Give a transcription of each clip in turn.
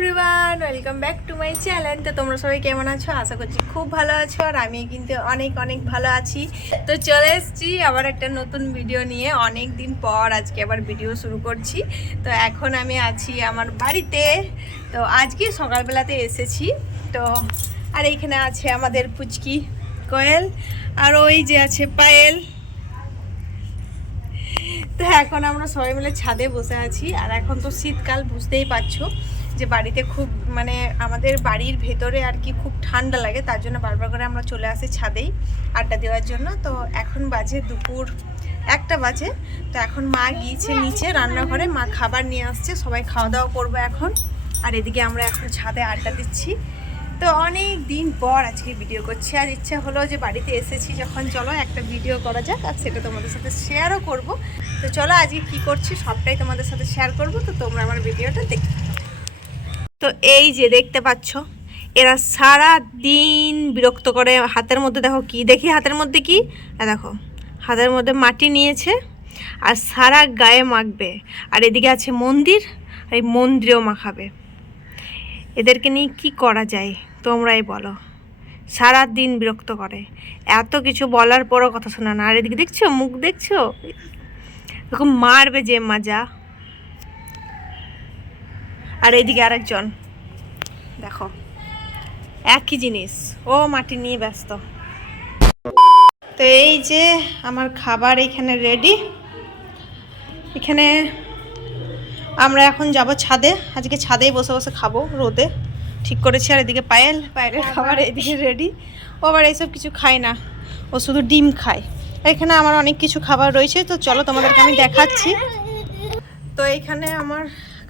Everyone, welcome back to my channel. তো তোমরা সবাই কেমন আছো? আশা করছি খুব ভালো আছো, আর আমি কিন্তু অনেক অনেক ভালো আছি। তো চলে এসেছি আবার একটা নতুন ভিডিও নিয়ে। অনেক দিন পর আজকে আবার ভিডিও শুরু করছি। তো এখন আমি আছি আমার বাড়িতে। তো আজকে সকালবেলাতে এসেছি। তো আর এইখানে আছে আমাদের পুচকি কোয়েল, আর ওই যে আছে পায়েল। তো এখন আমরা সবাই মিলে ছাদে বসে আছি। আর এখন তো শীতকাল, বুঝতেই পারছো যে বাড়িতে খুব মানে আমাদের বাড়ির ভেতরে আর কি খুব ঠান্ডা লাগে, তার জন্য বারবার করে আমরা চলে আসি ছাদেই আড্ডা দেওয়ার জন্য। তো এখন বাজে দুপুর 1টা বাজে। তো এখন মা গিয়েছে নিচে রান্নাঘরে, মা খাবার নিয়ে আসছে, সবাই খাওয়া দাওয়া করবো এখন। আর এদিকে আমরা এখন ছাদে আড্ডা দিচ্ছি। তো অনেক দিন পর আজকে ভিডিও করছি, আর ইচ্ছা হলো যে বাড়িতে এসেছি যখন, চলো একটা ভিডিও করা যাক, আর সেটা তোমাদের সাথে শেয়ারও করব। তো চলো আজকে কি করছি সবটাই তোমাদের সাথে শেয়ার করব। তো তোমরা আমার ভিডিওটা দেখতে। তো এই যে দেখতে পাচ্ছ, এরা সারা দিন বিরক্ত করে। হাতের মধ্যে দেখো কি, দেখি হাতের মধ্যে কি, দেখো হাতের মধ্যে মাটি নিয়েছে আর সারা গায়ে মাখবে। আর এদিকে আছে মন্দির, আর এই মন্দিরেও মাখাবে। এদেরকে নিয়ে কি করা যায় তোমরাই বলো? সারা দিন বিরক্ত করে, এত কিছু বলার পরও কথা শোনা না। আর এদিকে দেখছো মুখ, দেখছো এরকম মারবে যে মাজা। আর এইদিকে আরেকজন দেখো, একই জিনিস, ও মাটি নিয়ে ব্যস্ত। তো এই যে আমার খাবার এখানে রেডি। এখানে আমরা এখন যাব ছাদে, আজকে ছাদেই বসে বসে খাবো রোদে, ঠিক করেছি। আর এদিকে পায়েলের খাবার এদিকে রেডি। ও আবার এইসব কিছু খায় না, ও শুধু ডিম খায়। এখানে আমার অনেক কিছু খাবার রয়েছে, তো চলো তোমাদেরকে আমি দেখাচ্ছি। তো এইখানে আমার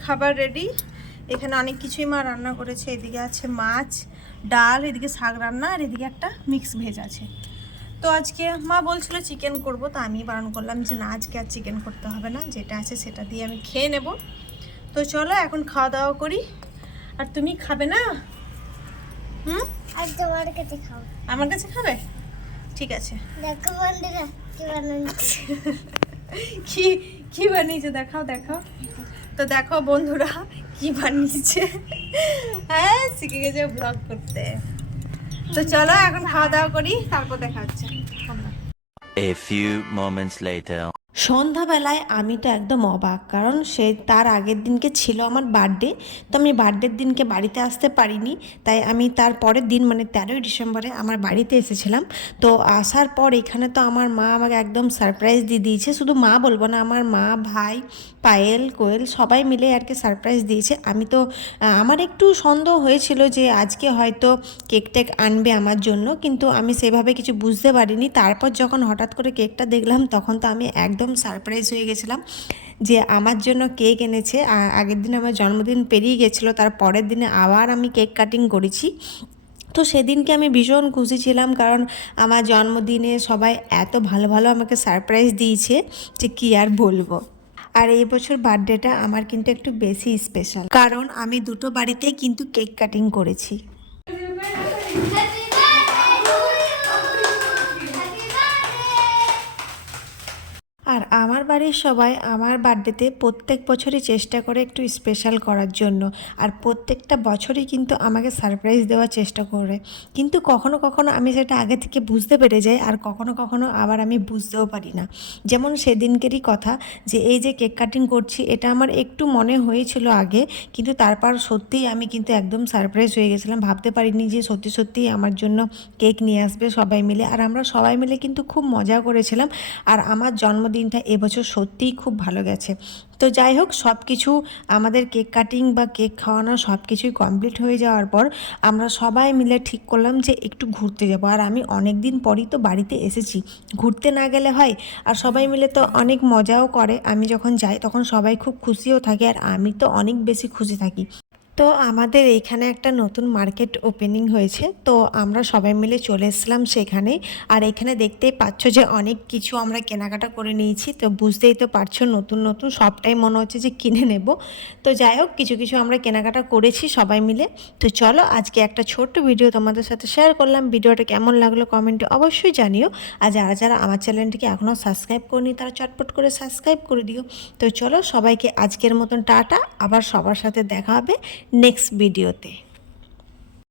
খাবার রেডি। এখানে অনেক কিছুই মা রান্না করেছে। এদিকে আছে মাছ, ডাল, এদিকে শাক রান্না, আর এদিকে একটা মিক্স ভেজ আছে। তো আজকে মা বলছিল চিকেন করব, তো আমি বারণ করলাম যে না, আজকে আর চিকেন করতে হবে না, যেটা আছে সেটা দিয়ে আমি খেয়ে নেব। তো চলো এখন খাওয়া দাওয়া করি। আর তুমি খাবে না? তোমার কাছে খাও। আমার কাছে খাবে? ঠিক আছে। দেখো বন্ধুরা কি বানাচ্ছি। কি কি বানিয়েছে দেখাও দেখাও। তো দেখো বন্ধুরা কি বানিয়েছে। হ্যাঁ, শিখে গেছে ব্লগ করতে। তো চলো এখন খাওয়া দাওয়া করি, তারপর দেখা হচ্ছে। A few moments later. সন্ধ্যাবেলায় আমি তো একদম অবাক, কারণ তার আগের দিনকে ছিল আমার বার্থডে। তো আমি বার্থডের দিনকে বাড়িতে আসতে পারিনি, তাই আমি তার পরের দিন মানে 13ই ডিসেম্বরে আমার বাড়িতে এসেছিলাম। তো আসার পর এখানে তো আমার মা আমাকে একদম সারপ্রাইজ দিয়ে দিয়েছে। শুধু মা বলবো না, আমার মা, ভাই, পায়েল, কোয়েল সবাই মিলে আর কি সারপ্রাইজ দিয়েছে। আমি তো আমার একটু সন্দেহ হয়েছিল যে আজকে হয়তো কেক টেক আনবে আমার জন্য, কিন্তু আমি সেভাবে কিছু বুঝতে পারিনি। তারপর যখন হঠাৎ করে কেকটা দেখলাম, তখন তো আমি একদম সারপ্রাইজ হয়ে গেছিলাম যে আমার জন্য কেক এনেছে। আগের দিন আমার জন্মদিন পেরিয়ে গেছিলো, তার পরের দিনে আবার আমি কেক কাটিং করেছি। তো সেদিনকে আমি ভীষণ খুশি ছিলাম, কারণ আমার জন্মদিনে সবাই এত ভালো ভালো আমাকে সারপ্রাইজ দিয়েছে যে কী আর বলবো। আর এই বছর বার্থডেটা আমার কিন্তু একটু বেশি স্পেশাল, কারণ আমি দুটো বাড়িতেই কিন্তু কেক কাটিং করেছি। আর আমার বাড়ির সবাই আমার বার্থডেতে প্রত্যেক বছরই চেষ্টা করে একটু স্পেশাল করার জন্য, আর প্রত্যেকটা বছরই কিন্তু আমাকে সারপ্রাইজ দেওয়ার চেষ্টা করে। কিন্তু কখনো কখনো আমি সেটা আগে থেকে বুঝতে পেরে যাই, আর কখনো কখনো আবার আমি বুঝতেও পারি না। যেমন সেদিনকেরই কথা, যে এই যে কেক কাটিং করছি, এটা আমার একটু মনে হয়েছিল আগে, কিন্তু তারপর সত্যিই আমি কিন্তু একদম সারপ্রাইজ হয়ে গেছিলাম। ভাবতে পারিনি যে সত্যি সত্যিই আমার জন্য কেক নিয়ে আসবে সবাই মিলে। আর আমরা সবাই মিলে কিন্তু খুব মজা করেছিলাম। আর আমার জন্মদিনটা এবছর সত্যিই খুব ভালো গেছে। তো যাই হোক, সব কিছু আমাদের কেক কাটিং বা কেক খাওয়ানো সব কিছুই কমপ্লিট হয়ে যাওয়ার পর আমরা সবাই মিলে ঠিক করলাম যে একটু ঘুরতে যাব। আর আমি অনেক দিন পরই তো বাড়িতে এসেছি, ঘুরতে না গেলে হয়? আর সবাই মিলে তো অনেক মজাও করে। আমি যখন যাই তখন সবাই খুব খুশিও থাকে, আর আমি তো অনেক বেশি খুশি থাকি। তো আমাদের এইখানে একটা নতুন মার্কেট ওপেনিং হয়েছে, তো আমরা সবাই মিলে চলে এসেছিলাম সেখানে। আর এখানে দেখতেই পাচ্ছ যে অনেক কিছু আমরা কেনাকাটা করে নিয়েছি। তো বুঝতেই তো পারছো, নতুন নতুন সবটাই মনে হচ্ছে যে কিনে নেব। তো যাই হোক, কিছু কিছু আমরা কেনাকাটা করেছি সবাই মিলে। তো চলো আজকে একটা ছোট্ট ভিডিও তোমাদের সাথে শেয়ার করলাম। ভিডিওটা কেমন লাগলো কমেন্টে অবশ্যই জানিও। আর যারা যারা আমার চ্যানেলটিকে এখনও সাবস্ক্রাইব করেনি, তারা চটপট করে সাবস্ক্রাইব করে দিও। তো চলো সবাইকে আজকের মতন টাটা, আবার সবার সাথে দেখা হবে নেক্সট ভিডিওতে।